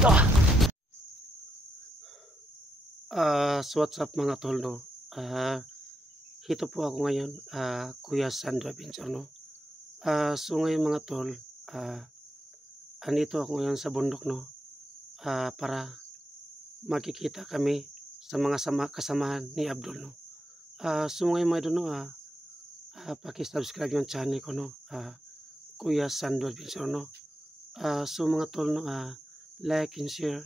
So what's up mga tol, no? Ito po ako ngayon, Kuya Sandro Adventure, no? So ngayon mga tol, andito ako ngayon sa bundok, no? Para makikita kami sa mga kasamahan ni Abdul, no? So ngayon mga idol, no? Paki-subscribe yung channel ko, no? Kuya Sandro Adventure, no? So mga tol, no? Like and share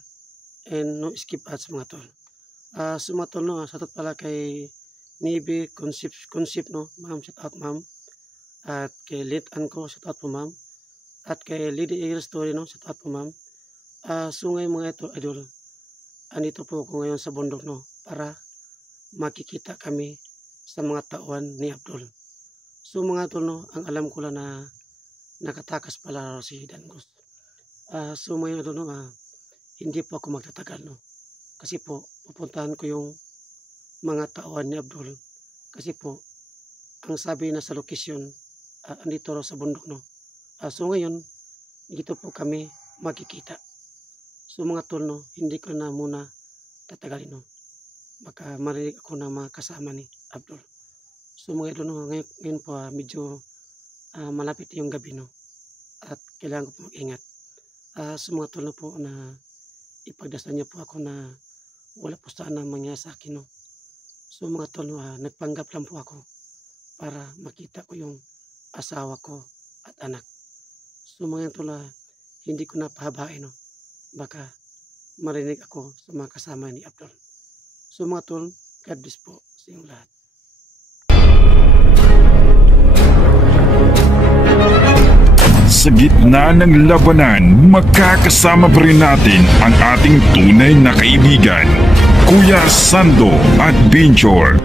and no skip ads mga tol. So mga tol, no? Shoutout pala kay Nibi Concept, no? Ma'am, shoutout ma'am. At kay Lit Anko, shoutout po ma'am. At kay Lady Air Story, no? Shoutout po ma'am. So ngayon mga ito, idol, andito po ako ngayon sa bundok, no? Para makikita kami sa mga tauhan ni Abdul. So mga tol, no? Ang alam ko lang na nakatakas pala si Dangos. So mga idol, no? Hindi po ako magtatagal, no? Kasi po, pupuntahan ko yung mga tauhan ni Abdul. Kasi po, ang sabi na sa lokasyon, andito raw sa bundok, no? So ngayon, dito po kami makikita. So mga tol, no? Hindi ko na muna tatagalin, no? Baka marinig ako ng mga kasama ni Abdul. So mga idol, no? Ngayon po, medyo malapit yung gabi, no? At kailangan ko po mag-ingat. So mga tol, no po, na ipagdasal niyo po ako na wala po sana mangyari sa akin, no? So mga tol, nagpanggap lang po ako para makita ko yung asawa ko at anak. So mga tol, hindi ko na pahabain, no? Baka marinig ako sa mga kasama ni Abdul. So mga tol, God bless po sa inyong lahat. Sa gitna ng labanan, magkakasama pa rin natin ang ating tunay na kaibigan, Kuya Sando Adventure.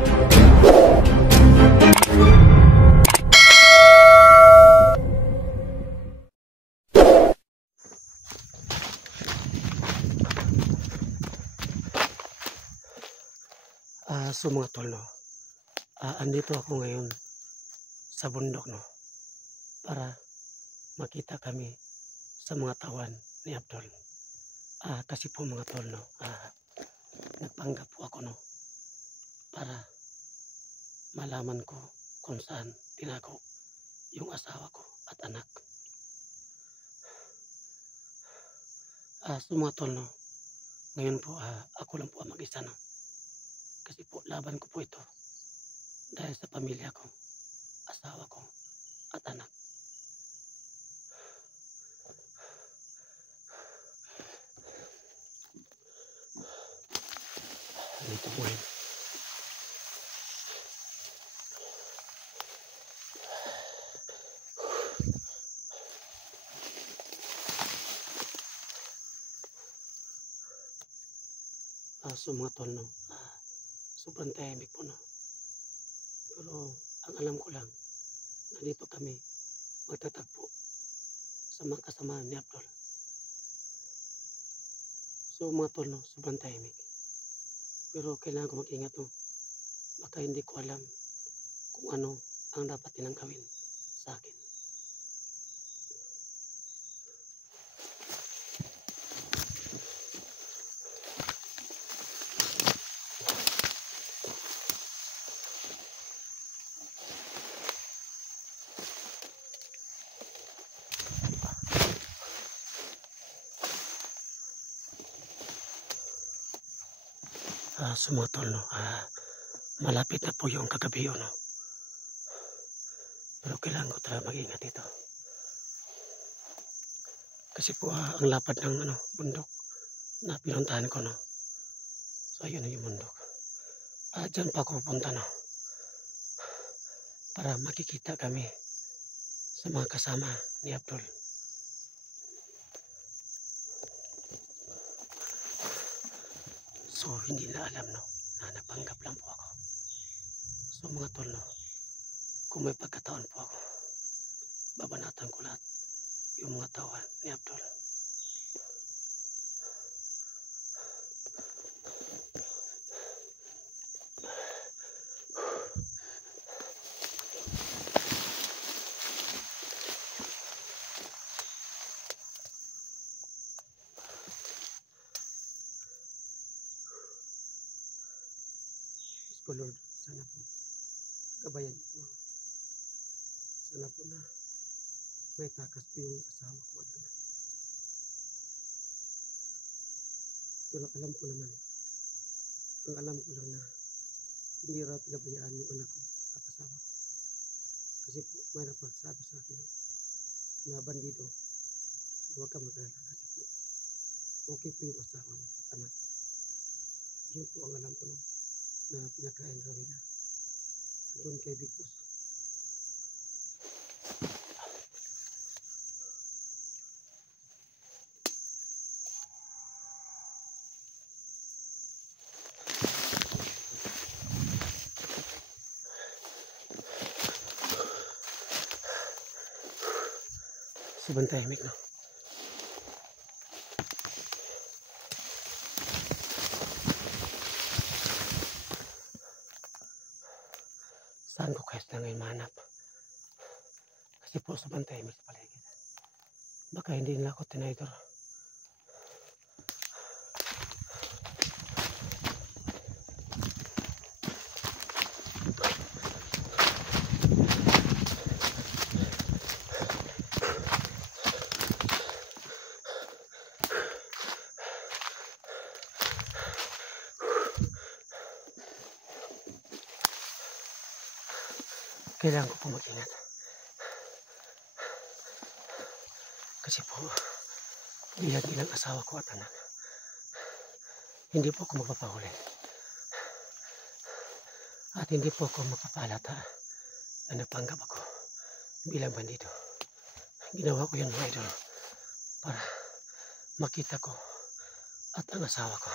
So mga tol, no? Andito ako ngayon sa bundok, no? Para makita kami sa mga tawan ni Abdul. Kasi po mga tol, no? Nagpanggap po ako, no? Para malaman ko kung saan tinago yung asawa ko at anak. So mga tol, no? Ngayon po, ako lang po ang mag-isa, no? Kasi po, laban ko po ito dahil sa pamilya ko, asawa ko at anak. Dito po yun. So mga tol, no? Sobrang tahimik po, no? Pero ang alam ko lang, nandito kami magtatagpo sa mga kasama ni Abdul. So mga tol, no? Sobrang tahimik. Pero kailangan ko mag-ingat, no? Baka hindi ko alam kung ano ang dapat nilang gawin sa akin. So mga tol, no? Malapit na po yung kagabi, no? Pero kailangan ko talaga mag-ingat ito. Kasi po, ang lapad ng bundok na pinuntahan ko, no? So ayun na yung bundok. Diyan pa ako pupunta, no? Para makikita kami sa mga kasama ni Abdul. So hindi na alam, no? Na napanggap lang po ako. So mga tol, no? Kung may pagkataon po ako, babanatan ko lahat yung mga tawan ni Abdul. ko, Lord, sana po gabayan niyo po. Sana po na may takas ko yung asawa ko at anak. Pero alam ko naman, ang alam ko lang na hindi raw pinabayaan yung anak ko at asawa ko. Kasi po may napagsabi sa akin na bandido, huwag kang mag-alala kasi po okay po yung asawa mo at anak. Yun po ang alam ko no, na pinakain raw nila. Doon kay Big Boss. Sobrang tahimik, no? Saan ko kaya sila ngayon mahanap? Kasi po sobrang tahimik sa paligid. Baka hindi nila ako tinidor. Kailangan ko po mag-ingat. Kasi po, bilang ilang asawa ko at anak, hindi po ako magpapahuli. At hindi po ako magpapalata na nagpanggap ako bilang bandido. Ginawa ko yun, mga idol, para makita ko at ang asawa ko.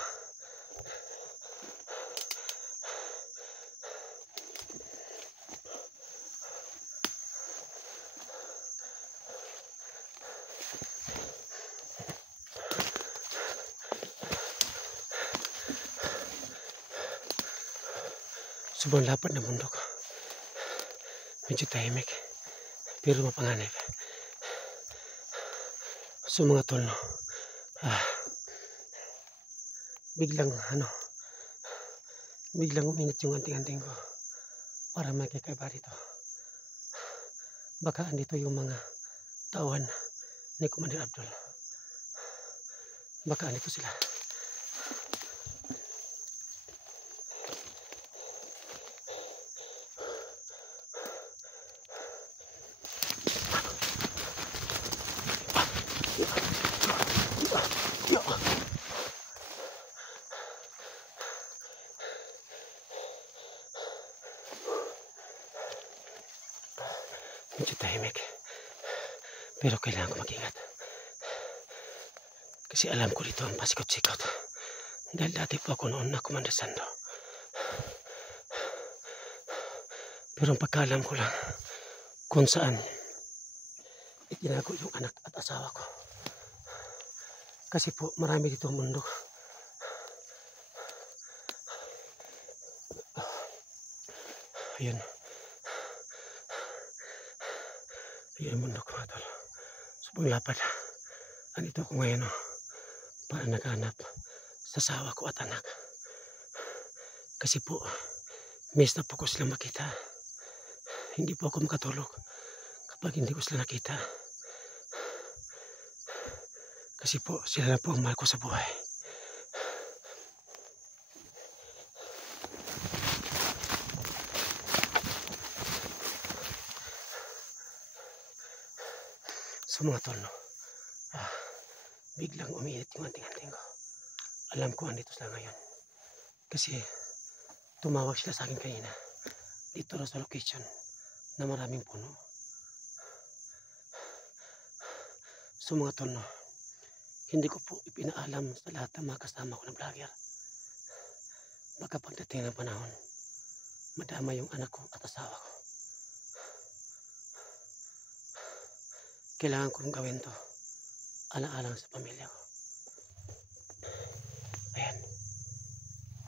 Sobrang lapad na bundok. Medyo tahimik, pero mapanganib. So mga tol, no, biglang uminit yung anting-anting ko para makikaiba dito. Baka andito yung mga tauhan ni Commander Abdul. Baka andito sila. Medyo tahimik, pero kailangan ko mag-ingat. Kasi alam ko dito ang pasikot-sikot. Dahil dati po ako noon na Commander Sando. Pero ang pagkaalam ko lang kung saan itinago yung anak at asawa ko. Kasi po marami dito ang mundo. Ayun. Ayun ang mundo ko, mga tol. Sobrang lapad. Andito ko ngayon para naghanap sa asawa ko at anak. Kasi po, miss na po ko sila makita. Hindi po ako makatulog kapag hindi ko sila nakita. Kasi po, sila na po ang mahal ko sa buhay. So mga tol, no, biglang umiinit yung anting-anting ko. Alam ko andito sila ngayon. Kasi tumawag sila sa akin kanina. Dito na sa location na maraming puno. So mga tol, no, hindi ko po ipinaalam sa lahat ng mga kasama ko na vlogger. Baka pagdating ng panahon, madama yung anak ko at asawa ko. Kailangan kong gawin to alang-alang sa pamilya ko. Ayan,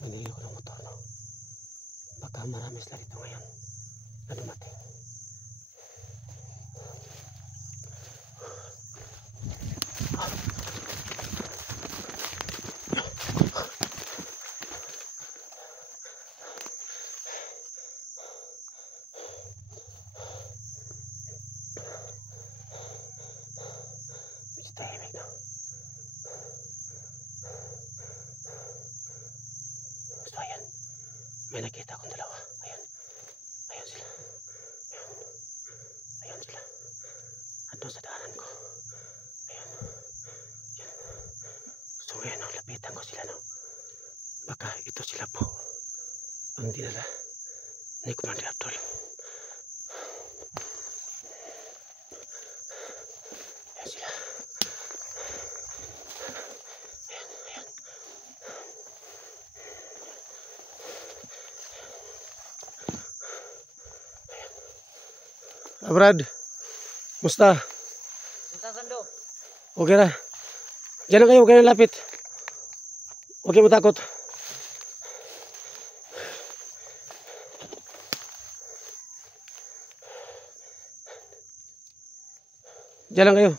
manili ko ng motor, no? Baka marami sila dito ngayon na dumating. May nakita akong dalawa. Ayun. Ayun sila. Ayun. Ayun sila. Andun sa daanan ko. Ayun. Ayun. So ngayon, lapitan ko sila, no? Baka ito sila po ang dinala ni Commander Abdul. Ayan sila. Ayan, ayan. Brad, musta? Musta, Sando? Okay na. Diyan lang kayo, huwag kayo lapit. Huwag kayo matakot. Diyan lang kayo.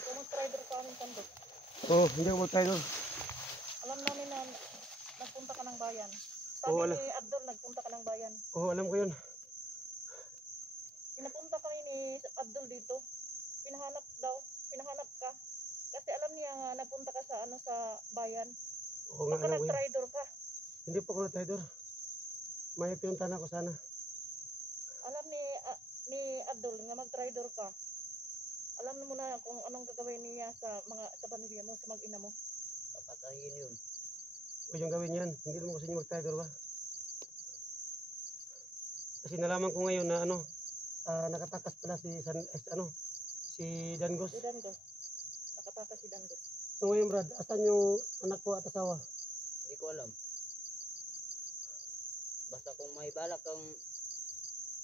Kung mag-rider ka aming Sando, Oo, hindi ako mag-title. alam namin na nagpunta ka ng bayan. Oo, Sabi alam. ni Abdul, nagpunta ka ng bayan. Oo, alam ko yun. Pinapunta kami ni Abdul dito. Pinahanap ka. Kasi alam niya nga napunta ka sa sa bayan. Oo nga, Baka alam ko yun. nag-rider ka. Hindi po ako nag-title. May pinuntahan ako sana. Alam ni Abdul nga mag-rider ka. Alam mo na kung anong gagawin niya sa pamilya mo, sa mag-ina mo. Papatayin yun. Huwag yung gawin yan. Hindi naman gusto niyo mag-title ba? Kasi nalaman ko ngayon na nakatakas pala si Dangos. Si Dangos. Nakatakas si Dangos. So ngayon Brad, asan yung anak ko at asawa? Hindi ko alam. Basta kung may balak kang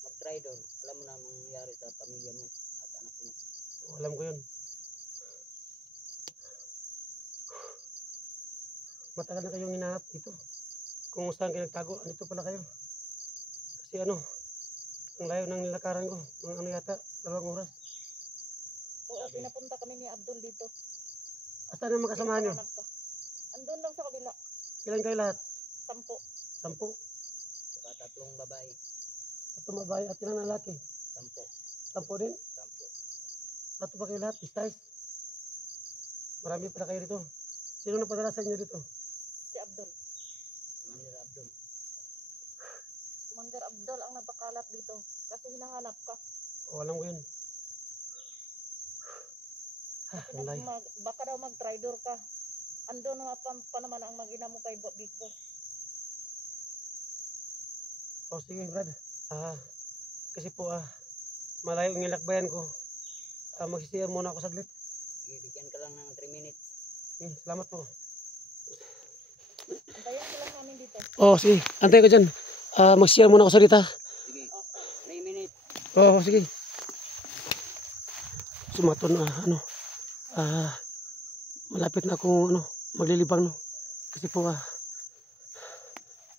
mag-try doon, alam mo na ang mangyayari sa pamilya mo at anak mo. Oh, alam ko yun. Matagal na kayong hinahanap dito. Kung saan kayo nagtago, andito pala kayo. Kasi ang layo ng nilakaran ko. Mga yata, 2 oras. Oo, pinapunta kami ni Abdul dito. Asan ang makasamahan nyo? Pinahanap ka. Andun lang sa kabila. Ilan kayo lahat? 10. 10. Saka 3 babae, 3 babae at ilang lalaki? 10. 10 din? 10. 1 pa kayo lahat? Besides? Marami pala kayo dito. Sino na padala sa inyo dito? Si Abdul. Commander Abdul. Commander Abdul ang napakalat dito. Kasi hinahanap ka. O, alam ko yun. Ang layo. Baka daw mag-rider ka. Andun na pa naman ang mag-ina mo kay Big Boss. O, sige Brad. Kasi po malayo ang ilakbayan ko. Magsisiyar muna ako saglit. Sige, bigyan ka lang ng 3 minutes. Sige, salamat po. Antayin ko lang namin dito. Oh, sige. Antay ko dyan. Mag-share muna ako sa dita. Sige, 3 minutes. Oh, sige. Sumaton malapit na akong maglilibang, no. Kasi po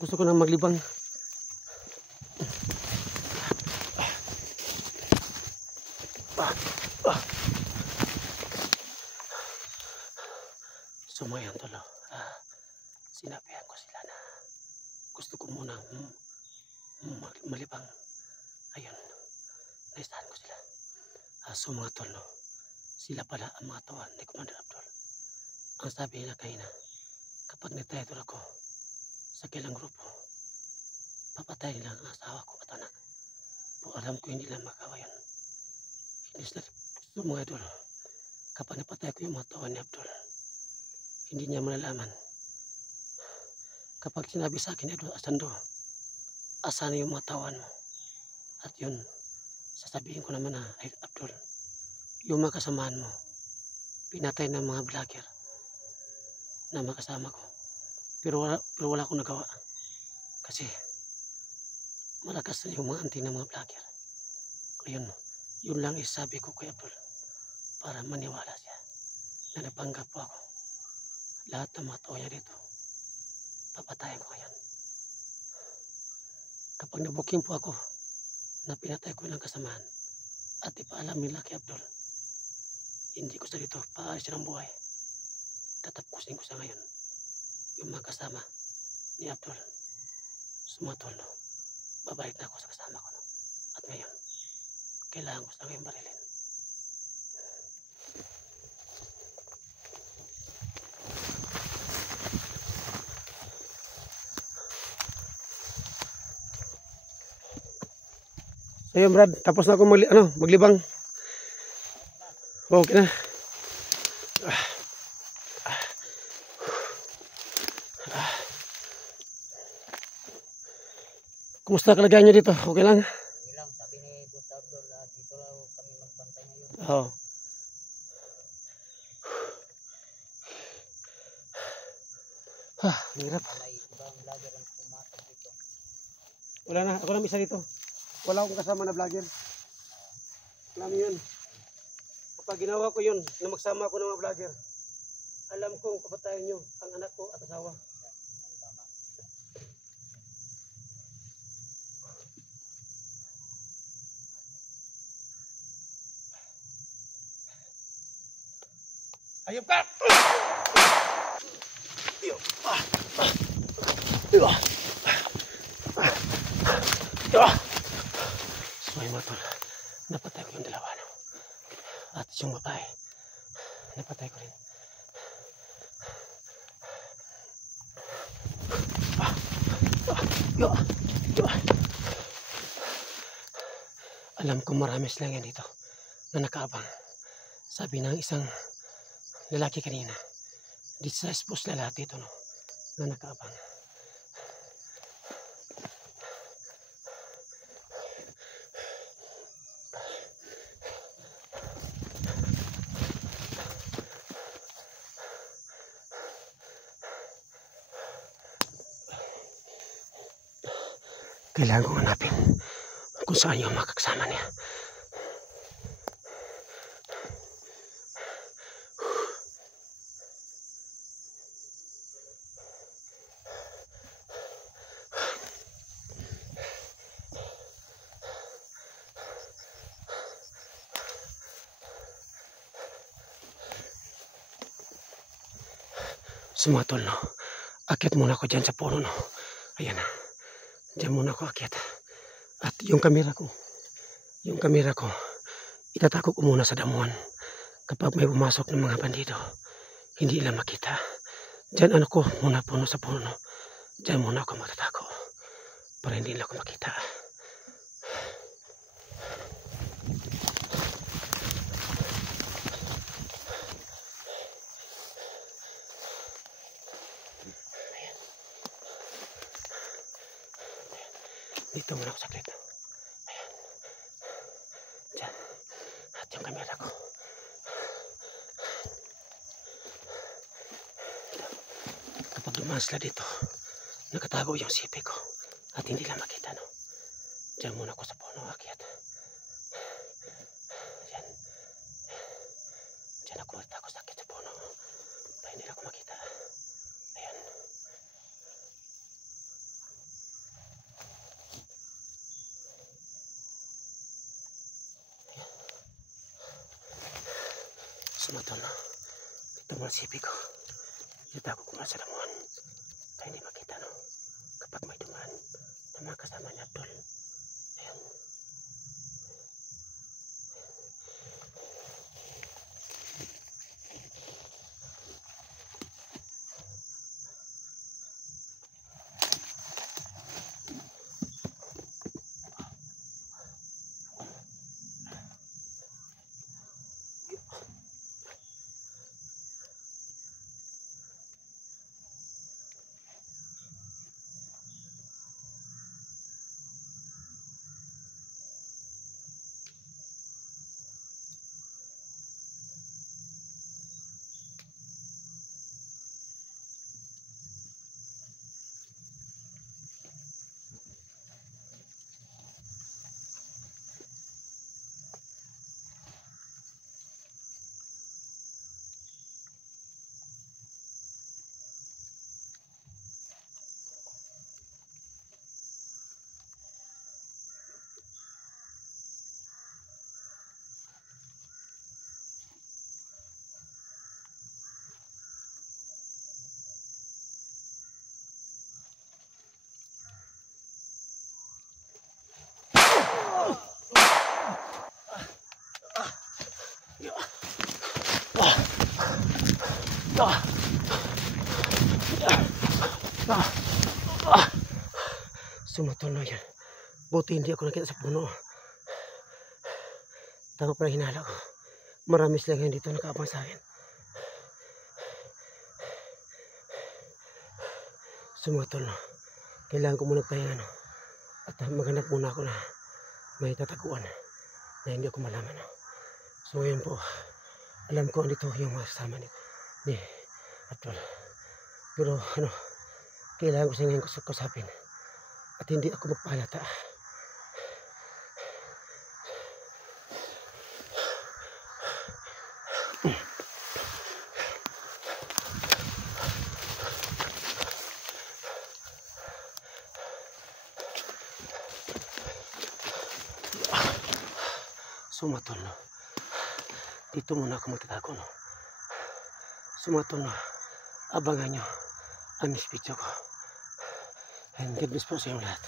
gusto ko na maglibang. So ngayon tolo, sinabihan ko sila na gusto ko munang malibang. Ayun, naisahan ko sila. So mga tol, no, sila pala ang mga tawan ni Commander Abdul. Ang sabi nila kanina, kapag nag-title ako sa kilang grupo, papatayin nila ang asawa ko at anak. Po alam ko hindi lang magawa yun. Hindi sila, so mga idol, kapag napatay ko yung mga tawan ni Abdul, hindi niya malalaman. Kapag sinabi sa akin, Idol Sando, asan yung mga tawan mo? At yun, sasabihin ko naman na, Abdul, yung mga kasamahan mo, pinatay ng mga vlogger na makasama ko. Pero wala akong nagawa. Kasi, malakas na yung mga anti ng mga vlogger. Ayun, yun lang isabi ko kay Abdul para maniwala siya na napanggap po ako. Lahat ng mga tao niya dito, papatayin ko ngayon. Kapag nabuking po ako na pinatay ko ng kasamahan at ipaalam nila kay Abdul, hindi ko sa dito paalis siya ng buhay. Tatapusin ko sa ngayon yung mga kasama ni Abdul. Sumatol, no? Babalik na ako sa kasama ko, no? At ngayon, kailangan ko sa ngayon barilin. So yun Brad, tapos na ako maglibang. Okay na. Kumusta kalagayan nyo dito? Okay lang? Okay lang, sabi ni Boss Abdul, dito lang kami magbantay ngayon. Oo. Hirap. May ibang vlogger ang pumasok dito. Wala na, ako lang isa dito. Wala akong kasama na vlogger. Alam mo yun. Kapag ginawa ko yun, na magsama ako ng mga vlogger, alam kong kapatayan nyo ang anak ko at asawa. Yan, tama. Ayop ka! Sumay mo tol. Napatay ko yung dalawa, no? At yung babae, napatay ko rin. Alam ko marami silang yan dito na nakaabang. Sabi ng isang lalaki kanina, dito sa expose na lahat dito, no? Na nakaabang. Kailangan kong hanapin kung saan yung makakasama niya. Sumatol, no? Akyat muna ako dyan sa puno, no? Ayan na. Diyan muna ako akyat. At yung kamera ko, itatago ko muna sa damuhan. Kapag may pumasok ng mga bandido, hindi nila makita. Diyan ano ko muna puno sa puno. Diyan muna ako matatago para hindi nila ako makita. Dito muna ako saglit. Ayan. Diyan. At yung kamera ko. Kapag dumaan sila dito, nakatago yung sipi ko. At hindi lang makita, no? Diyan muna ako sa puno akyat. Diyan. Diyan ako magtago sa akyat sa puno. Para hindi lang ako makita. Ayan. Sumatol, no? Ito mga sipi ko. Itago ko nga sa damuhan. Kaya hindi makita, no? Kapag may dumaan na mga kasama niya, Abdul. Ayan. Sumatol na yan. Buti hindi ako nakita sa puno. Tama pala hinala ko. Marami sila ngayon dito nakaabang sa akin. So mga tol, no, kailangan ko muna pahinga, no? At maghanap muna ako na may tataguan na hindi ako malaman, no? So ngayon po, alam ko andito yung kasama ni Abdul. Pero ano, kailangan ko siya ngayon kusapin at hindi ako magpahalata. Sumatol, no? Dito muna ako magtatago, no? Sumatol, no? Abangan nyo ang next video ko. And God bless po sa inyong lahat.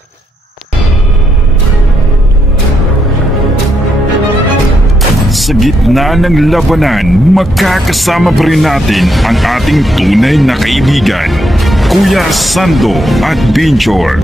Sa gitna ng labanan, makakasama pa rin natin ang ating tunay na kaibigan, Kuya Sando at Binjor.